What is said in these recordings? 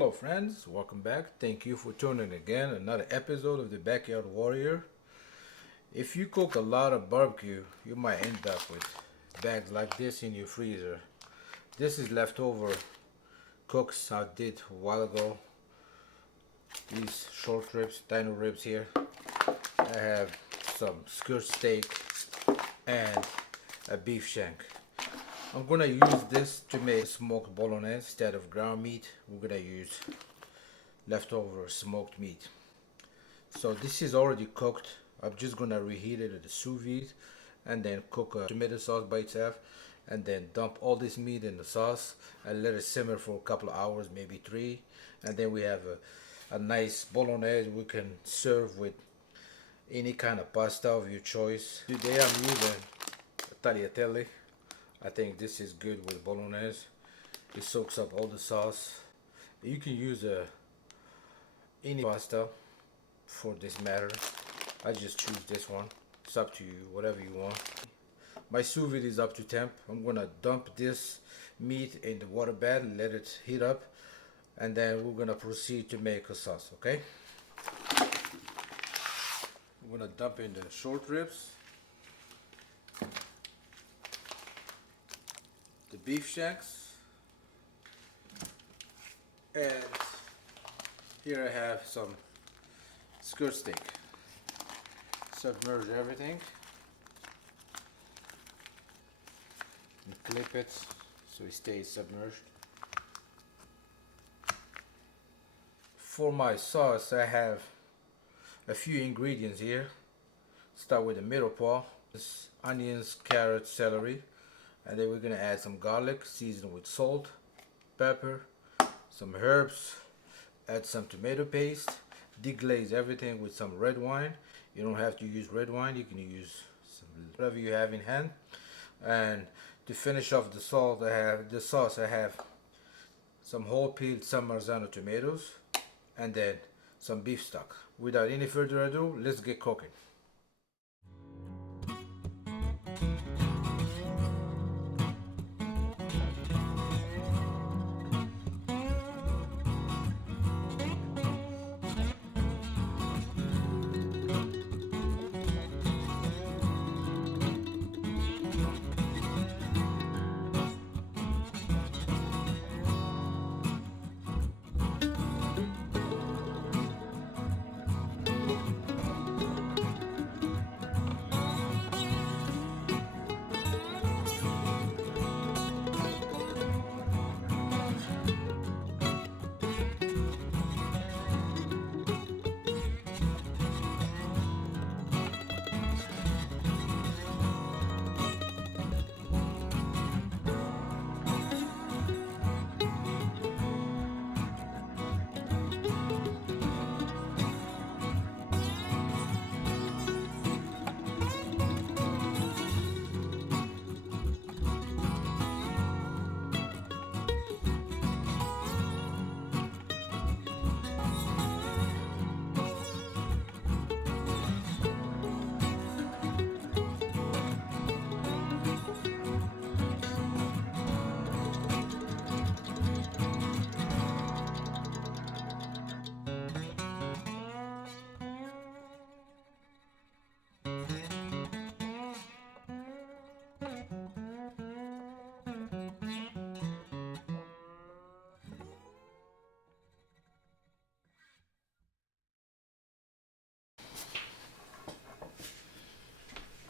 Hello friends, welcome back. Thank you for tuning again. Another episode of the Backyard Warrior. If you cook a lot of barbecue, you might end up with bags like this in your freezer. This is leftover cooks I did a while ago. These short ribs, dino ribs here. I have some skirt steak and a beef shank. I'm gonna use this to make smoked bolognese instead of ground meat. We're gonna use leftover smoked meat. So this is already cooked. I'm just gonna reheat it at the sous vide and then cook a tomato sauce by itself and then dump all this meat in the sauce and let it simmer for a couple of hours, maybe 3, and then we have a nice bolognese we can serve with any kind of pasta of your choice. Today I'm using tagliatelle. I think this is good with bolognese. It soaks up all the sauce. You can use any pasta for this matter. I just choose this one. It's up to you, whatever you want. My sous vide is up to temp. I'm gonna dump this meat in the water bath, let it heat up, and then we're gonna proceed to make a sauce, okay? I'm gonna dump in the short ribs, the beef shanks, and here I have some skirt steak. Submerge everything and clip it so it stays submerged. For my sauce I have a few ingredients here. Start with the middle part. This onions, carrots, celery. And then we're gonna add some garlic, seasoned with salt, pepper, some herbs, add some tomato paste, deglaze everything with some red wine. You don't have to use red wine, you can use whatever you have in hand. And to finish off the sauce I have some whole peeled San Marzano tomatoes and then some beef stock. Without any further ado, let's get cooking.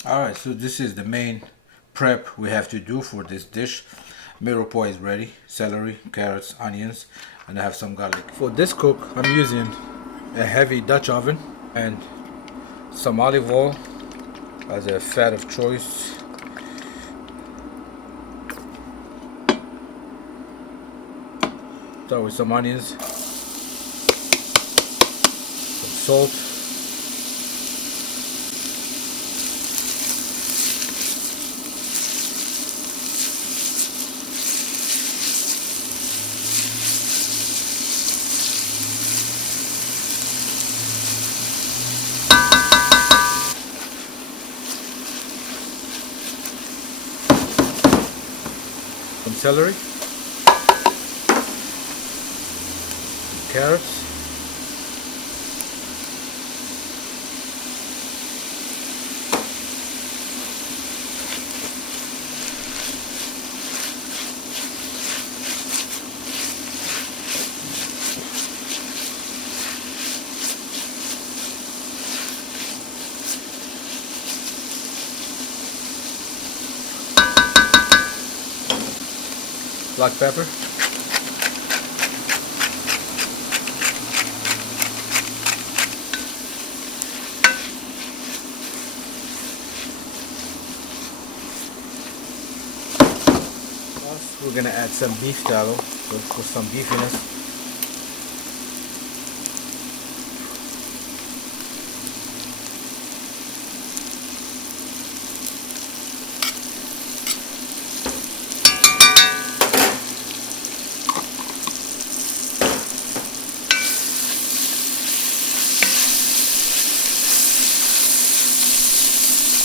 Alright, so this is the main prep we have to do for this dish. Middle pot is ready. Celery, carrots, onions, and I have some garlic. For this cook, I'm using a heavy Dutch oven and some olive oil as a fat of choice. Start with some onions, some salt, some celery, carrots. Black pepper. We're gonna add some beef tallow for some beefiness.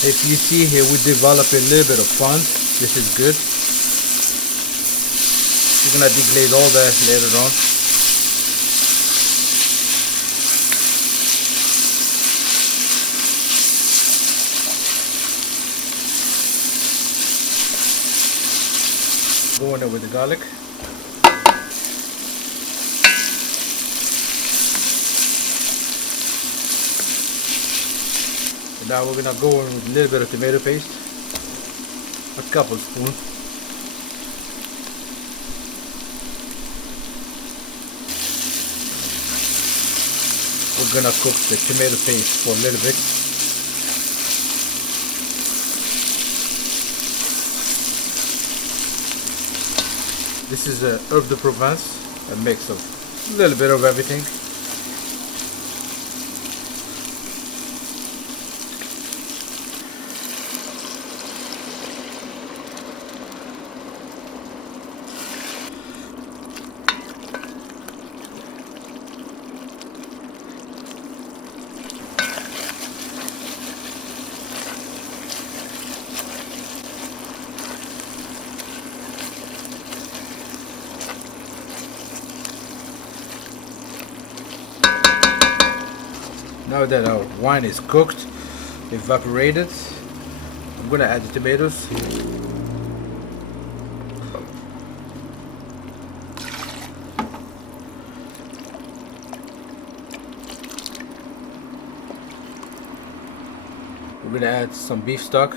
If you see here, we develop a little bit of fond. This is good. We're gonna deglaze all that later on. Go in there with the garlic. And now we're gonna go in with a little bit of tomato paste, a couple spoons. We're gonna cook the tomato paste for a little bit. This is a herb de Provence, a mix of a little bit of everything. Now that our wine is cooked, evaporated, I'm gonna add the tomatoes. We're gonna add some beef stock.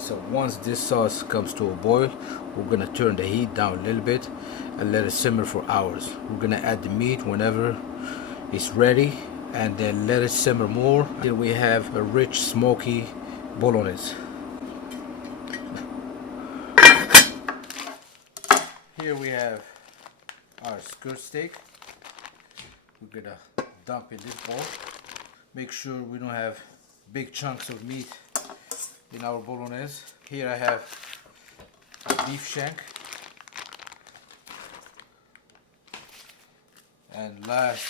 So once this sauce comes to a boil, we're gonna turn the heat down a little bit and let it simmer for hours. We're gonna add the meat whenever it's ready and then let it simmer more until we have a rich smoky bolognese. Here we have our skirt steak. We're gonna dump in this bowl. Make sure we don't have big chunks of meat in our bolognese. Here I have beef shank, and last,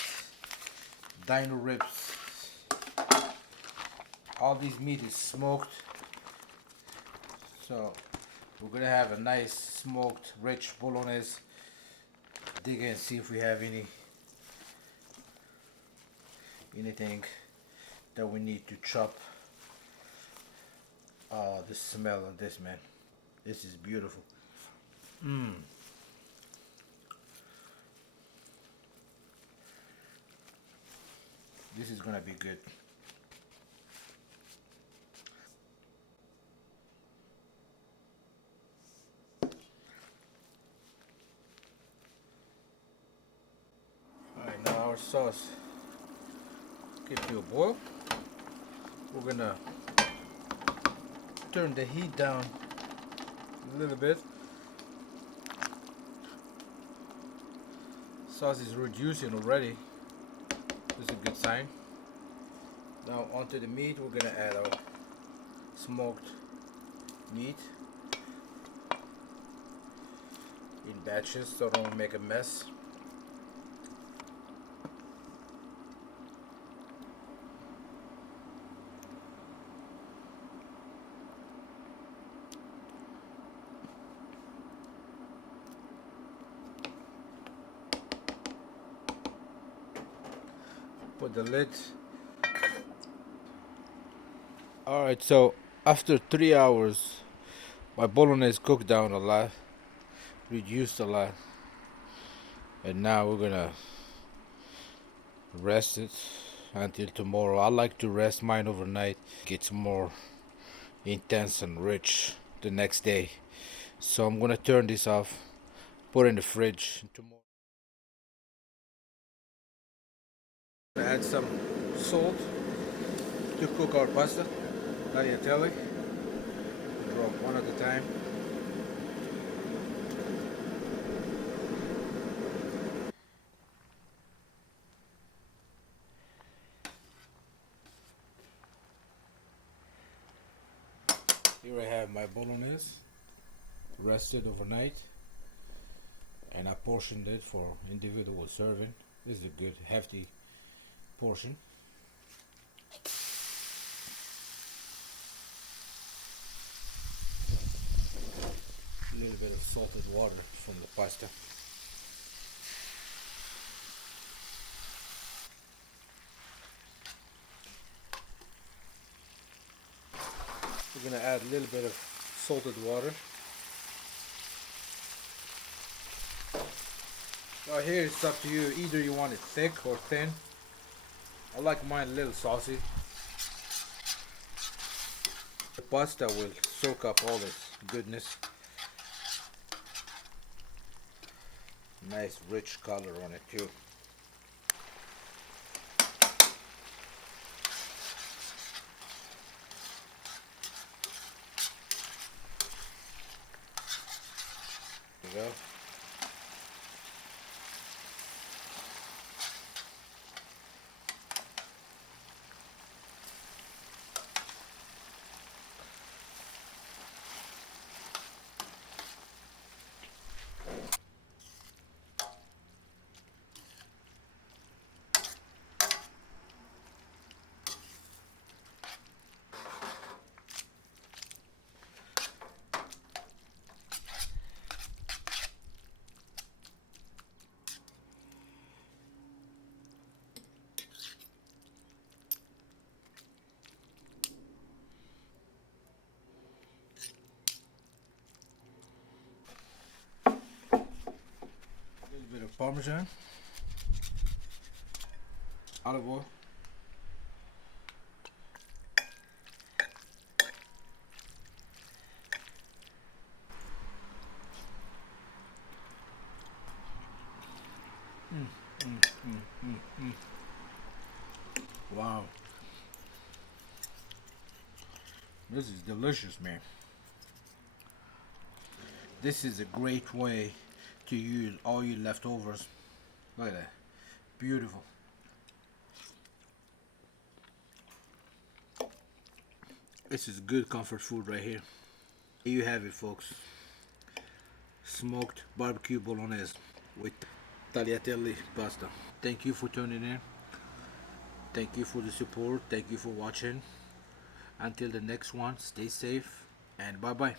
dino ribs. All these meat is smoked, so we're gonna have a nice smoked rich bolognese. Dig in, see if we have anything that we need to chop. Oh, the smell of this, man. This is beautiful. This is gonna be good. Alright, now our sauce get to a boil. We're gonna turn the heat down a little bit. Sauce is reducing already. This is a good sign. Now onto the meat, we're gonna add our smoked meat in batches so don't make a mess. Put the lid. Alright, so after 3 hours, my bolognese cooked down a lot, reduced a lot, and now we're gonna rest it until tomorrow. I like to rest mine overnight. It's more intense and rich the next day. So I'm gonna turn this off, put it in the fridge. Tomorrow, add some salt to cook our pasta. Tagliatelle. Drop one at a time. Here I have my bolognese, rested overnight, and I portioned it for individual serving. This is a good hefty portion. A little bit of salted water from the pasta. We're gonna add a little bit of salted water. Now here it's up to you. Either you want it thick or thin. I like mine a little saucy. The pasta will soak up all this goodness. Nice rich color on it too. There you go. A little bit of Parmesan, olive oil, wow, this is delicious, man. This is a great way to use all your leftovers. Look at that, beautiful. This is good comfort food right here. Here you have it, folks. Smoked barbecue bolognese with tagliatelle pasta. Thank you for tuning in. Thank you for the support. Thank you for watching. Until the next one, stay safe and bye bye.